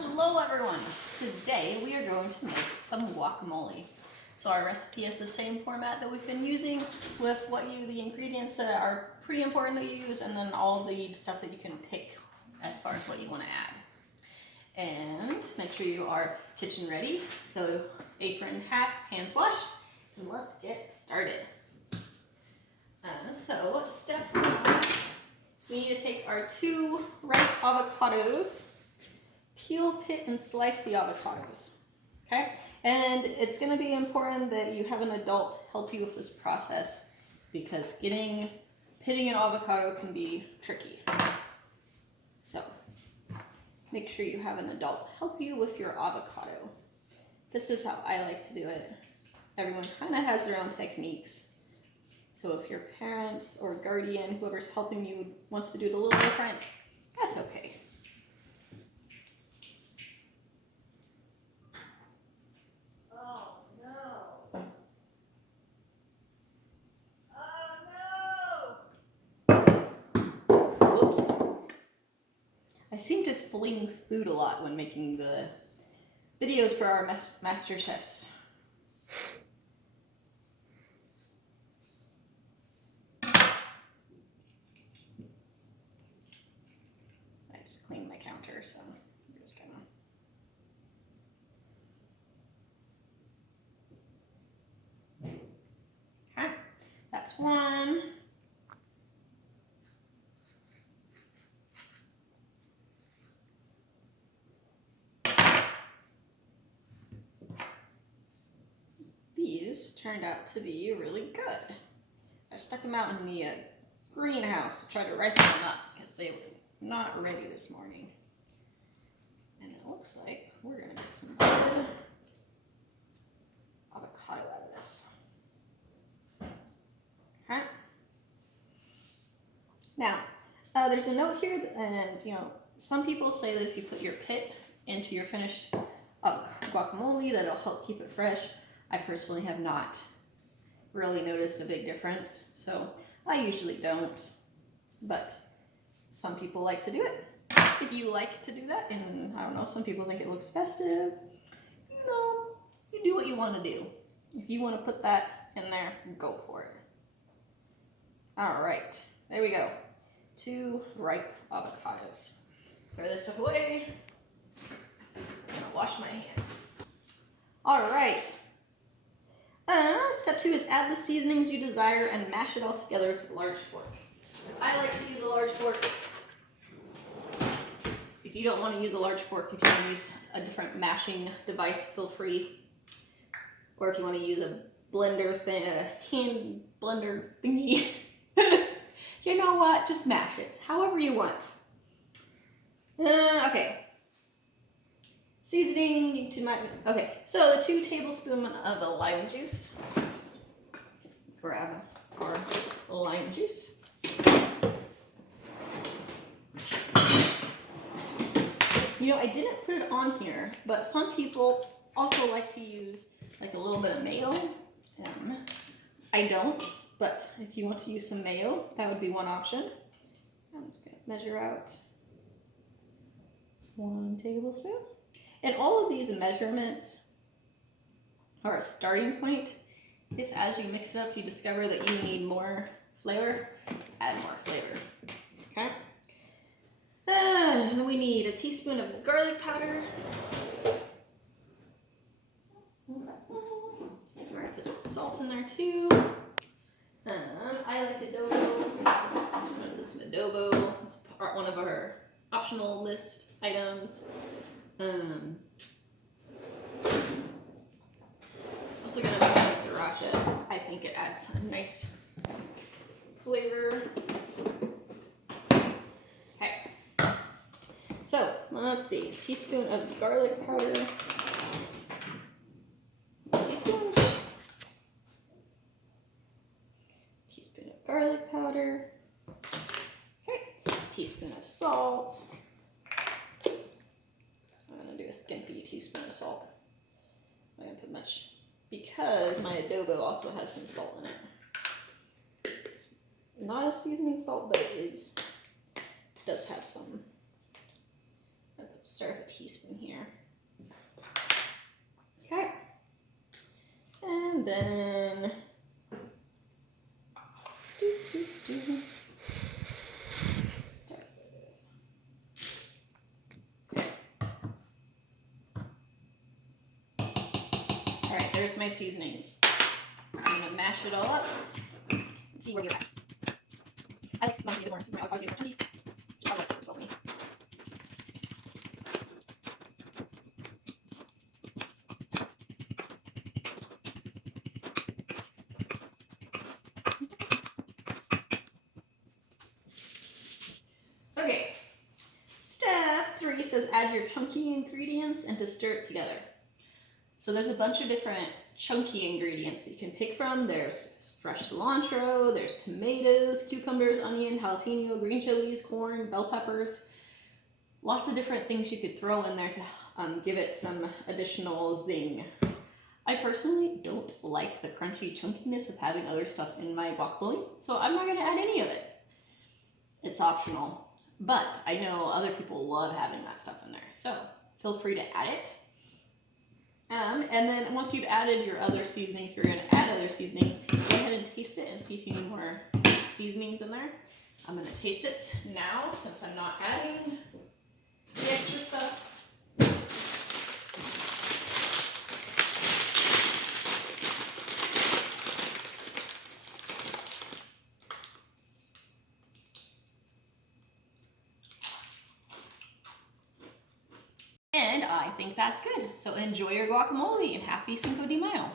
Hello everyone! Today we are going to make some guacamole. So our recipe is the same format that we've been using with the ingredients that are pretty important that you use, and then all the stuff that you can pick as far as what you want to add. And make sure you are kitchen ready. So apron, hat, hands washed, and let's get started. So step one, we need to take our 2 ripe avocados, peel, pit, and slice the avocados, okay? And it's gonna be important that you have an adult help you with this process because pitting an avocado can be tricky. So make sure you have an adult help you with your avocado. This is how I like to do it. Everyone kind of has their own techniques. So if your parents or guardian, whoever's helping you, wants to do it a little different, that's okay. Oh no! Whoops. I seem to fling food a lot when making the videos for our master chefs. I just cleaned my counter, so I'm just gonna. Okay, that's one. These turned out to be really good. I stuck them out in the greenhouse to try to ripen them up because they were not ready this morning. And it looks like we're gonna get some good avocado out of this. Okay. Now, there's a note here, and some people say that if you put your pit into your finished guacamole, that it'll help keep it fresh. I personally have not really noticed a big difference, so I usually don't, but some people like to do it. If you like to do that, and I don't know, some people think it looks festive, you do what you want to do. If you want to put that in there, go for it. All right, there we go. 2 ripe avocados. Throw this stuff away. I'm gonna wash my hands. All right. Step 2 is add the seasonings you desire and mash it all together with a large fork. I like to use a large fork. If you don't want to use a large fork, if you want to use a different mashing device, feel free. Or if you want to use a blender thing, a hand blender thingy, you know what? Just mash it, however you want. Okay. Seasoning okay, so the 2 tablespoons of the lime juice. Grab our lime juice. I didn't put it on here, but some people also like to use like a little bit of mayo. I don't, but if you want to use some mayo, that would be one option. I'm just gonna measure out 1 tablespoon. And all of these measurements are a starting point. If as you mix it up, you discover that you need more flavor, add more flavor, okay? Then we need a teaspoon of garlic powder. We're gonna put some salt in there too. I like adobo. I'm gonna put some adobo. It's one of our optional list items. Also gonna put some sriracha. I think it adds a nice flavor. Okay. So let's see. Teaspoon of garlic powder. Teaspoon. Teaspoon of garlic powder. Okay. Teaspoon of salt. A skimpy teaspoon of salt. I'm not gonna put much because my adobo also has some salt in it. It's not a seasoning salt, but it does have some. start with a teaspoon here. Okay. And then start with. Okay. All right, there's my seasonings. I'm gonna mash it all up and see where we're at. I like mine to be more, I'll probably do more chunky. Just probably like for me. Okay, step 3 says add your chunky ingredients and to stir it together. So there's a bunch of different chunky ingredients that you can pick from. There's fresh cilantro, there's tomatoes, cucumbers, onion, jalapeno, green chilies, corn, bell peppers. Lots of different things you could throw in there to give it some additional zing. I personally don't like the crunchy chunkiness of having other stuff in my guacamole, so I'm not going to add any of it. It's optional, but I know other people love having that stuff in there, so feel free to add it. And then once you've added your other seasoning, if you're going to add other seasoning, go ahead and taste it and see if you need more seasonings in there. I'm going to taste it now since I'm not adding the extra stuff. And I think that's good. So enjoy your guacamole and happy Cinco de Mayo.